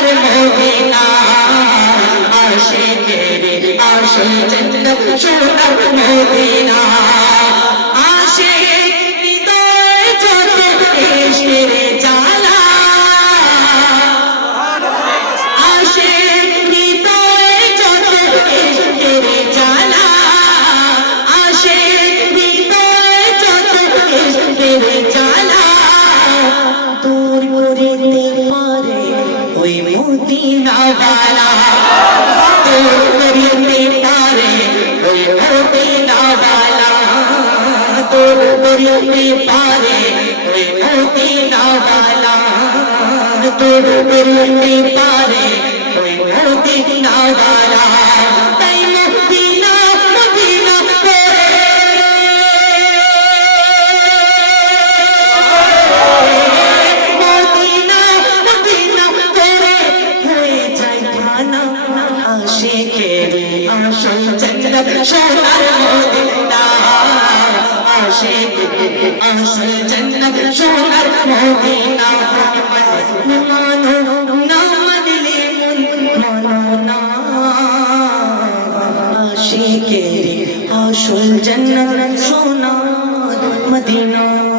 সোনার মদিনা আশিকের জন্নত সোনার মদিনা মদিনা वाला তোর মরিতে পারে ওই মদিনা वाला তোর মরিতে পারে ওই মদিনা वाला তোর মরিতে পারে ওই মদিনা वाला আশিকের আশি জন্নত সোনার মদিনা। আশিকের আশি জন্নত সোনার মদিনা। মানো আসল জন্নত সোনার মদিনা।